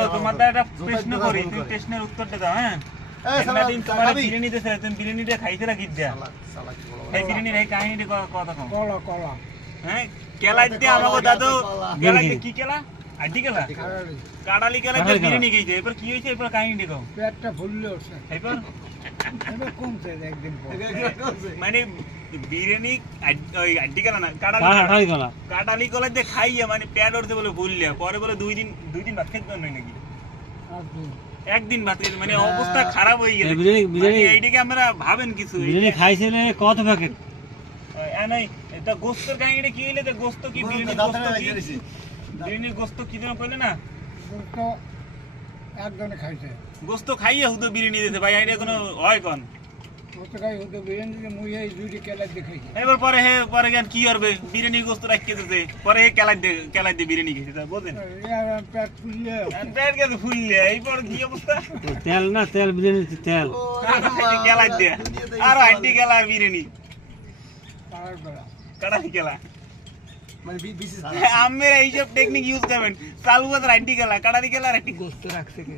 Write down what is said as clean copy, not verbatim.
তো তোমাদের একটা প্রশ্ন করি, তুমি প্রশ্নের উত্তরটা দাও। হ্যাঁ, একদিন তোমার বিরিয়ানি দিয়েছে, তুমি বিরিয়ানিটা খাইতে না গিয়ে এই বিরিয়ানির এই কাহিনীটা কথা কও। কলা হ্যাঁ, কেলা দিয়ে আমাকে দাদু কেলা কি কেলা আড্ডি কেলা কাড়ালি কেলা দিয়ে বিরিয়ানি খেয়েছে, এরপর কি হয়েছে এরপর কাহিনীটা কও। পেটটা ফুললে ওঠে এরপর এবার কমছে একদিন পর মানে বিরিয়ানি ওই আড্ডি কেলা না কাটালি কলা দিয়ে খাইয়া মানে পেট উঠতে বলে ভুললে, পরে বলে দুই দিন ভাত খেতে পারেন নাকি, একদিন ভাত খেতে, মানে অবস্থা খারাপ হয়ে গেছে। এইটাকে আমরা ভাবেন কিছু খাইছিলে কত প্যাকেট নাই এটা গোস্তের কাহিনীটা কি হইলে, গোস্ত কি বিরিয়ানি গোস্ত কি বিরিয়ানির গোস্ত কি যেন কইলে না, তো একজনে খাইছে গোস্ত খাইয়া হুদো বিরিয়ানি দিতে ভাই, এটা কোনো হয় কোন কত খাই হতো বিরিয়ানি মুই এই দুইটি কেলা দিয়ে খাইছি। এবার পরে জ্ঞান কি করবে, বিরিয়ানির গোস্ত রাখিয়ে দিতে, পরে হে কেলাই দিয়ে বিরিয়ানি খেয়েছে, তা বোঝেন পেট ফুললে পেট গেছে ফুললে, এইপর কি অবস্থা, তেল না তেল বিরিয়ানি তেল কেলাই দিয়ে আর হাড্ডি কেলা আর বিরিয়ানি পাড়ার বেলা কাটালি কেলা, আমরা এইসব টেকনিক ইউজ করবেন, চালু হাড্ডি কেলা কাটালি কেলা আর হাড্ডি গোস্ত রাখছে কে